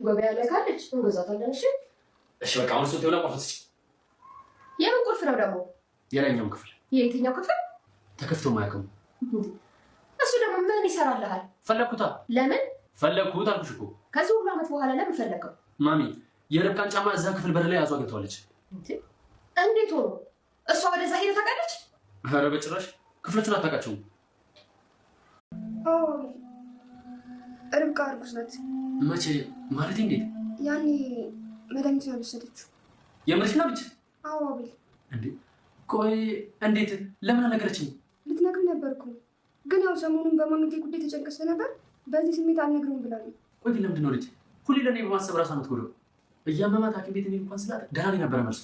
ገበያ ላይ ካለች እንገዛታለን። እሺ እሺ በቃ አሁን ሶቴው ላይ ቆርፈስ። የምን ቁልፍ ነው ደግሞ? የላይኛው ክፍል። የየትኛው ክፍል? ተከፍቶ ማያውቅም። እሱ ደግሞ ምን ይሰራልሃል? ፈለኩታ። ለምን ፈለኩት አልኩሽ እኮ። ከዚህ ሁሉ ዓመት በኋላ ለምን ፈለከው? ማሚ የርብቃን ጫማ እዛ ክፍል በር ላይ ያዟ አግኝተዋለች። እንዴት ሆኖ? እሷ ወደዛ ሄደ ታውቃለች? ኧረ በጭራሽ ክፍሎቹን አታውቃቸውም። አዎ ርብቃ እርጉዝ ናት። መቼ ማለት? እንዴት? ያኔ መድኃኒት ነው የወሰደችው። የምርሽ ነው ልጅ? አዎ አቤል። እንዴ ቆይ እንዴት? ለምን አልነገረችኝም? ልትነግር ነበር እኮ ግን ያው ሰሞኑን በማሚቴ ጉዳይ ተጨንቀስ ነበር። በዚህ ስሜት አልነግረውም ብላለች። ቆይ ግን ለምንድን ነው ልጅ ሁሌ ለእኔ በማሰብ ራሷ ነው ትጎዳው? እያመማት ሐኪም ቤት እኔ እንኳን ስላት ደህና ነበረ መልሱ።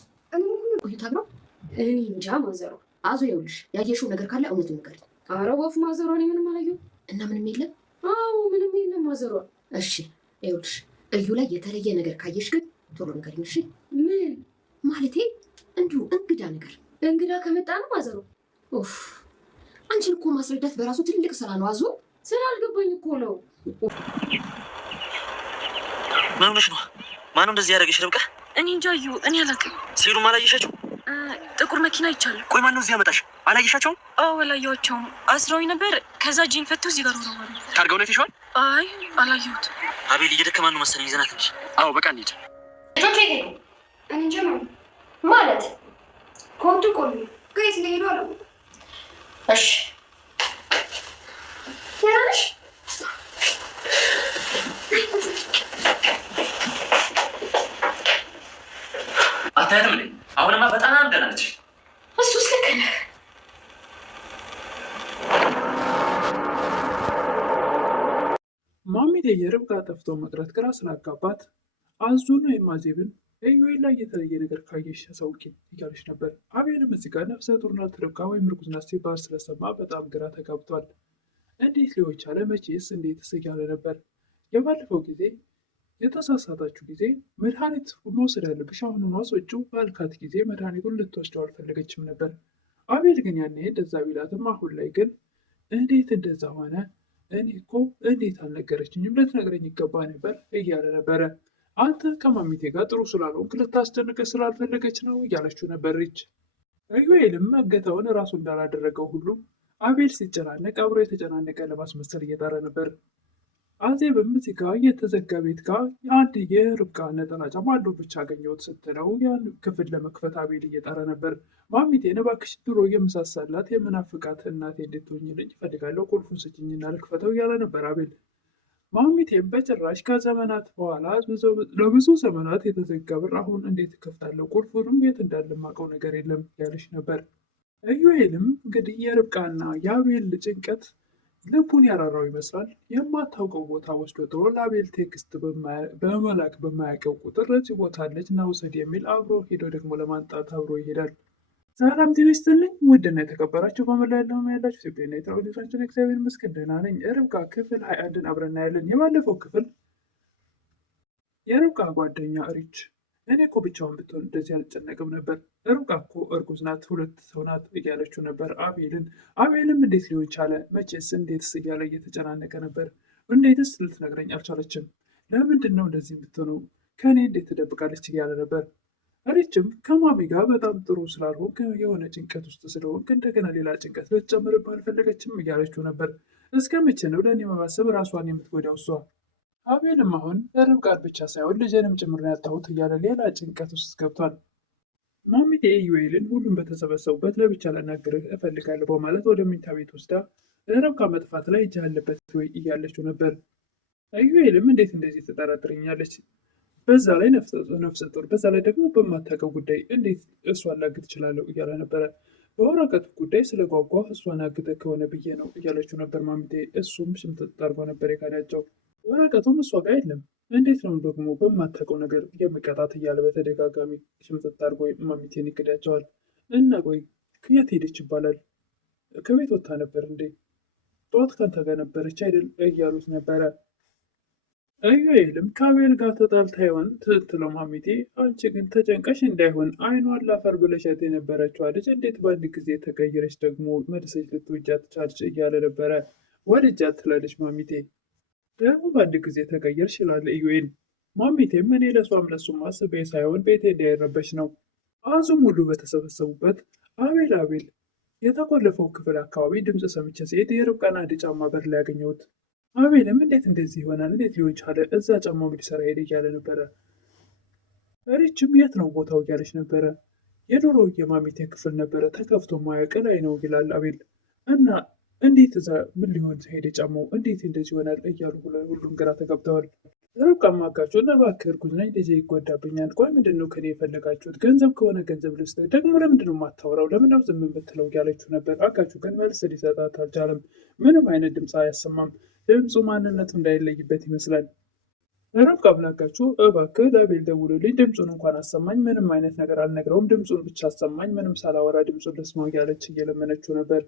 ቆይታ ነው እኔ እንጃ። ማዘሯ አዞ ይኸውልሽ፣ ያየሽው ነገር ካለ እውነት ንገሪኝ። ኧረ ወፍ ማዘሯ፣ እኔ ምንም አላየሁም። እና ምንም የለም? አዎ ምንም የለም ማዘሯ። እሺ ይኸውልሽ፣ እዩ ላይ የተለየ ነገር ካየሽ ግን ቶሎ ንገሪኝ እሺ? ምን ማለቴ? እንዲሁ እንግዳ ነገር። እንግዳ ከመጣ ነው ማዘሯ። ኡፍ አንቺን እኮ ማስረዳት በራሱ ትልቅ ስራ ነው። አዞ ስላልገባኝ እኮ ነው። ምን ሆነሽ ነው? ማነው እንደዚህ ያደረገሽ ርብቃ? እኔ እንጃ እዩ፣ እኔ አላውቅም። ሲሄዱም አላየሻቸው? ጥቁር መኪና ይቻላል። ቆይ ማነው እዚህ ያመጣሽ? አላየሻቸውም? አዎ አላየኋቸውም። አስረውኝ ነበር። ከዛ ጂን ፈተው እዚህ ጋር ሆነዋል። ታርገው ነው የተሽዋል? አይ አላየሁት። አቤል እየደከማ ነው መሰለኝ። ይዘናት እንጂ። አዎ በቃ እንሂድ። ልጆች ሄዱ። እኔ እንጃ ማለት ከወጡ ቆዩ ግን የት ሊሄዱ አላውቅም። እሺ ያለሽ አታያትም እንዴ? አሁንማ በጣም ደህና ነች። እሱስ ልክ ነህ። ማሚቴ የርብቃ ጠፍቶ መቅረት ግራ ስላጋባት አዙን ወይም አዜብን ኢዩኤል ላይ የተለየ ነገር ካየሽ አሳውቂ እያለች ነበር። አቤልም እዚህ ጋር ነፍሰ ጡር ናት ርብቃ ወይም እርጉዝ ናት ሲባል ስለሰማ በጣም ግራ ተጋብቷል። እንዴት ሊሆን ቻለ? መቼስ እንዴትስ እያለ ነበር። የባለፈው ጊዜ የተሳሳታችሁ ጊዜ መድኃኒት መውሰድ ያለብሽ አሁኑን አስወጪው ባልካት ጊዜ መድኃኒቱን ልትወስደው አልፈለገችም ነበር። አቤል ግን ያኔ እንደዛ ቢላትም አሁን ላይ ግን እንዴት እንደዛ ሆነ? እኔ እኮ እንዴት አልነገረችኝም? ልትነግረኝ ይገባ ነበር እያለ ነበረ። አንተ ከማሚቴ ጋር ጥሩ ስላልሆንክ ልታስጨንቀ ስላልፈለገች ነው እያለችው ነበረች። ኢዩኤልም መገተውን ራሱ እንዳላደረገው ሁሉ አቤል ሲጨናነቅ አብሮ የተጨናነቀ ለማስመሰል እየጣረ ነበር። አዜብም እዚህ ጋር የተዘጋ ቤት ጋር አንድ የርብቃ ነጠላ ጫማ አለው ብቻ አገኘሁት ስትለው ያን ክፍል ለመክፈት አቤል እየጣረ ነበር። ማሚቴን እባክሽ ድሮ የምሳሳላት የምናፍቃት እናቴ እንድትሆኝልኝ እፈልጋለሁ፣ ቁልፉን ስጭኝና ልክፈተው እያለ ነበር አቤል። ማሚቴም በጭራሽ ከዘመናት በኋላ ለብዙ ዘመናት የተዘጋ በር አሁን እንዴት እከፍታለሁ? ቁልፉንም የት እንዳለ የማውቀው ነገር የለም ያለች ነበር። ኢዩኤልም እንግዲህ የርብቃና የአቤል ጭንቀት ልቡን ያራራው ይመስላል። የማታውቀው ቦታ ወስዶ ጥሎ ለአቤል ቴክስት በመላክ በማያውቀው ቁጥር እዚህ ቦታ አለች ና ውሰድ የሚል አብሮ ሄዶ ደግሞ ለማንጣት አብሮ ይሄዳል። ሰላም ጤና ይስጥልኝ ውድና የተከበራችሁ በመላ ያለው ያላችሁ ኢትዮጵያና ኤርትራ ልጆቻችን እግዚአብሔር ይመስገን ደህና ነኝ። ርብቃ ክፍል 21ን አብረን እናያለን። የባለፈው ክፍል የርብቃ ጓደኛ ሪች እኔ እኮ ብቻውን ብትሆን እንደዚህ አልጨነቅም ነበር፣ ርብቃ እኮ እርጉዝ ናት፣ 2 ሰው ናት እያለችው ነበር አቤልን። አቤልም እንዴት ሊሆን ቻለ? መቼስ እንዴትስ እያለ እየተጨናነቀ ነበር። እንዴትስ ልትነግረኝ አልቻለችም? ለምንድን ነው እንደዚህ የምትሆነው? ከእኔ እንዴት ትደብቃለች እያለ ነበር። ሪችም ከማሚ ጋር በጣም ጥሩ ስላልሆንክ የሆነ ጭንቀት ውስጥ ስለሆንክ እንደገና ሌላ ጭንቀት ልትጨምርብህ አልፈለገችም እያለችው ነበር። እስከ መቼ ነው ለእኔ በማሰብ ራሷን የምትጎዳው እሷ? አቤልም አሁን ርብቃን ብቻ ሳይሆን ልጄንም ጭምር ያጣሁት እያለ ሌላ ጭንቀት ውስጥ ገብቷል። ማሚቴ ኢዩኤልን ሁሉም በተሰበሰቡበት ለብቻ ላናግርህ እፈልጋለሁ በማለት ወደ መኝታ ቤት ወስዳ ርብቃ መጥፋት ላይ እጅ አለበት ወይ እያለችው ነበር። ኢዩኤልም እንዴት እንደዚህ ትጠራጥረኛለች? በዛ ላይ ነፍሰ ጡር፣ በዛ ላይ ደግሞ በማታውቀው ጉዳይ እንዴት እሷን ላግት እችላለሁ እያለ ነበረ። በወረቀቱ ጉዳይ ስለጓጓ እሷን አግተህ ከሆነ ብዬ ነው እያለችው ነበር ማሚቴ። እሱም ሽምጥጥ አድርጎ ነበር የካዳቸው። ወረቀቱም እሷ ጋር የለም። እንዴት ነው ደግሞ በማታውቀው ነገር የሚቀጣት እያለ በተደጋጋሚ ሽምጥጥ አድርጎ ማሚቴን ይክዳቸዋል። እና ቆይ የት ሄደች ይባላል? ከቤት ወጥታ ነበር እንዴ? ጠዋት ከአንተ ጋር ነበረች አይደል እያሉት ነበረ። ኢዩኤልም ከአቤል ጋር ተጣልታ ይሆን ትትለው ማሚቴ፣ አንቺ ግን ተጨንቀሽ እንዳይሆን አይኗን ላፈር ብለሻት የነበረችዋ ልጅ እንዴት በአንድ ጊዜ ተቀይረች ደግሞ መልሰች ልትወጃት ቻልሽ እያለ ነበረ። ወድጃት ትላለች ማሚቴ። ደግሞ በአንድ ጊዜ ተቀየርሽ ይላል ኢዩኤል። ማሚቴም እኔ ለሷም ለሱም አስቤ ሳይሆን ቤቴ እንዳይረበሽ ነው። አዙም ሁሉ በተሰበሰቡበት አቤል የተቆለፈው ክፍል አካባቢ ድምፅ ሰምቼ ሲሄድ የርብቃን አንድ ጫማ በር ላይ ያገኘሁት። አቤልም እንዴት እንደዚህ ይሆናል? እንዴት ሊሆን ቻለ? እዛ ጫማው ሊሰራ ሄደ እያለ ነበረ። ሪችም የት ነው ቦታው እያለች ነበረ። የዶሮ የማሚቴ ክፍል ነበረ ተከፍቶ ማያውቅ ላይ ነው ይላል አቤል። እና እንዴት እዛ ምን ሊሆን ሄደ ጫማው እንዴት እንደዚህ ይሆናል እያሉ ሁሉም ግራ ተገብተዋል። ርብቃም አጋቸው እና እባክህ እርጉዝ ነኝ ልጄ ይጎዳብኛል። ቆይ ምንድን ነው ከኔ የፈለጋችሁት? ገንዘብ ከሆነ ገንዘብ ልስጥ፣ ደግሞ ለምንድን ነው የማታወራው? ለምንድነው ዝም የምትለው? እያለችው ነበር። አጋችሁ ግን መልስ ሊሰጣት አልቻለም። ምንም አይነት ድምፅ አያሰማም። ድምፁ ማንነቱ እንዳይለይበት ይመስላል። ርብቃም ላጋችሁ እባክህ ለአቤል ደውልልኝ፣ ድምፁን እንኳን አሰማኝ፣ ምንም አይነት ነገር አልነግረውም፣ ድምፁን ብቻ አሰማኝ፣ ምንም ሳላወራ ድምፁን ልስማው እያለች እየለመነችው ነበር።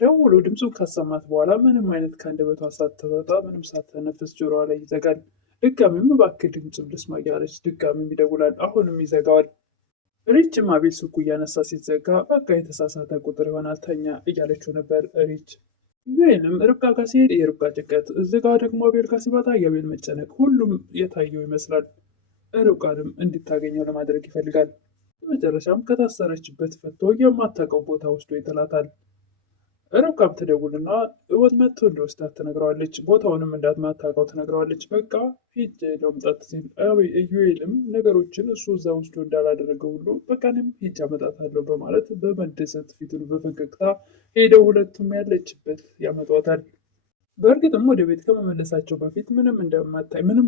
ደውሎ ድምፁን ካሰማት በኋላ ምንም አይነት ከአንደበቷ ሳትወጣ ምንም ሳትተነፍስ ጆሮዋ ላይ ይዘጋል። ድጋሚም እባክህ ድምፁን ልስማ እያለች ድጋሚም ይደውላል። አሁንም ይዘጋዋል። ሪችም አቤል ስልኩ እያነሳ ሲዘጋ በቃ የተሳሳተ ቁጥር ይሆናል ተኛ እያለችው ነበር ሪች። ወይንም ርብቃ ጋር ሲሄድ የርብቃ ጭንቀት፣ እዚህ ጋር ደግሞ አቤል ጋር ሲመጣ የአቤል መጨነቅ፣ ሁሉም የታየው ይመስላል። ርብቃንም እንድታገኘው ለማድረግ ይፈልጋል። በመጨረሻም ከታሰረችበት ፈቶ የማታውቀው ቦታ ወስዶ ይጥላታል። ርብቃም ትደውልና እወት መጥቶ እንደወስዳት ትነግረዋለች። ቦታውንም እንዳትማታውቀው ትነግረዋለች። በቃ ሂጅ ለመምጣት ሲል ኢዩኤልም ነገሮችን እሱ እዛ ወስዶ እንዳላደረገው ሁሉ በቃ እኔም ሂጅ አመጣታለሁ በማለት በመደሰት ፊቱን በፈገግታ ሄደው ሁለቱም ያለችበት ያመጧታል። በእርግጥም ወደ ቤት ከመመለሳቸው በፊት ምንም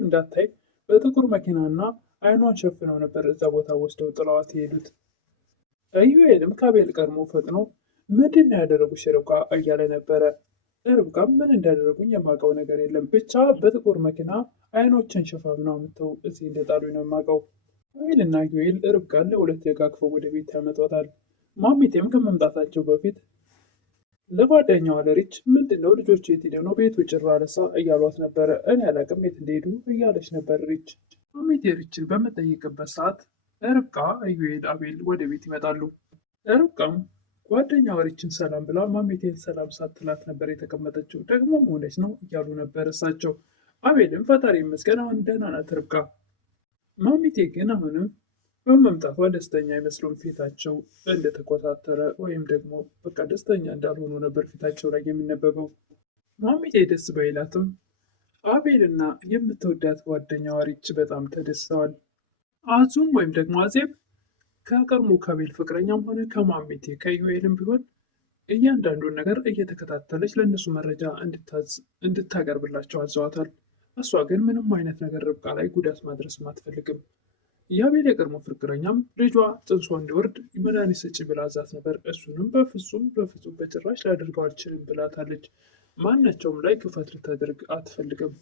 እንዳታይ በጥቁር መኪናና አይኗን ሸፍነው ነበር እዛ ቦታ ወስደው ጥለዋት የሄዱት። ኢዩኤልም ከአቤል ቀድሞ ፈጥኖ ምንድን ነው ያደረጉሽ ርብቃ እያለ ነበረ። ርብቃም ምን እንዳደረጉኝ የማውቀው ነገር የለም፣ ብቻ በጥቁር መኪና አይኖችን ሸፋፍነው አምጥተው እዚህ እንደጣሉኝ ነው የማውቀው። አቤልና ኢዩኤል ርብቃን ለሁለት ደጋግፈው ወደ ቤት ያመጧታል። ማሚቴም ከመምጣታቸው በፊት ለጓደኛዋ ለሪች ምንድን ነው ልጆቹ የት ሄደው ነው ቤቱ ጭር አለሳ እያሏት ነበረ። እኔ አላቅም የት እንደሄዱ እያለች ነበር ሪች። ማሚቴ ሪችን በምጠይቅበት ሰዓት ርብቃ፣ ኢዩኤል፣ አቤል ወደ ቤት ይመጣሉ። ርብቃም ጓደኛዋ ሪችን ሰላም ብላ ማሚቴን ሰላም ሳትላት ነበር የተቀመጠችው። ደግሞ ሆነች ነው እያሉ ነበር እሳቸው። አቤልም ፈጣሪ ይመስገን አሁን ደህና ናት ርብቃ። ማሚቴ ግን አሁንም በመምጣቷ ደስተኛ አይመስሉም። ፊታቸው እንደተኮሳተረ ወይም ደግሞ በቃ ደስተኛ እንዳልሆኑ ነበር ፊታቸው ላይ የሚነበበው። ማሚቴ ደስ ባይላትም አቤልና የምትወዳት ጓደኛዋ ሪች በጣም ተደስተዋል። አዙም ወይም ደግሞ አዜብ ከቀድሞ ከአቤል ፍቅረኛም ሆነ ከማሚቴ ከኢዩኤልም ቢሆን እያንዳንዱን ነገር እየተከታተለች ለእነሱ መረጃ እንድታቀርብላቸው አዘዋታል። እሷ ግን ምንም አይነት ነገር ርብቃ ላይ ጉዳት ማድረስም አትፈልግም። የአቤል የቀድሞ ፍቅረኛም ልጇ ጽንሷ እንዲወርድ መድኃኒት ስጪ ብላ አዛት ነበር። እሱንም በፍጹም በጭራሽ ላደርገው አልችልም ብላታለች። ማናቸውም ላይ ክፋት ልታደርግ አትፈልግም።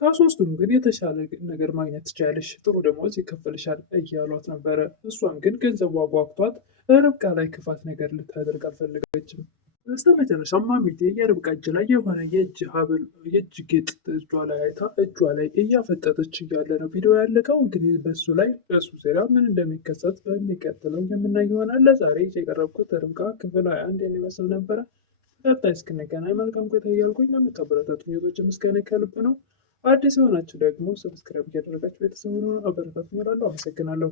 ከሶስቱም ግን የተሻለ ነገር ማግኘት ትችላለሽ፣ ጥሩ ደሞዝ ይከፈልሻል እያሏት ነበረ። እሷም ግን ገንዘቡ አጓግቷት ርብቃ ላይ ክፋት ነገር ልታደርግ አልፈለገችም። በስተመጨረሻም ማሚቴ የርብቃ እጅ ላይ የሆነ የእጅ ጌጥ እጇ ላይ አይታ እጇ ላይ እያፈጠጠች እያለ ነው ቪዲዮ ያለቀው። እንግዲህ በሱ ዜና ምን እንደሚከሰት በሚቀጥለው የምናይ ይሆናል። ለዛሬ የቀረብኩት ርብቃ ክፍል 21 የሚመስል ነበረ። ቀጣይ እስክንገናኝ መልካም ቆይታ እያልኩኝ ለምታበረታቱኝ እህቶቼ ምስጋናዬ ከልብ ነው። አዲስ የሆናችሁ ደግሞ ሰብስክራይብ እያደረጋችሁ ቤተሰቡን አበረታቱኝ እላለሁ። አመሰግናለሁ።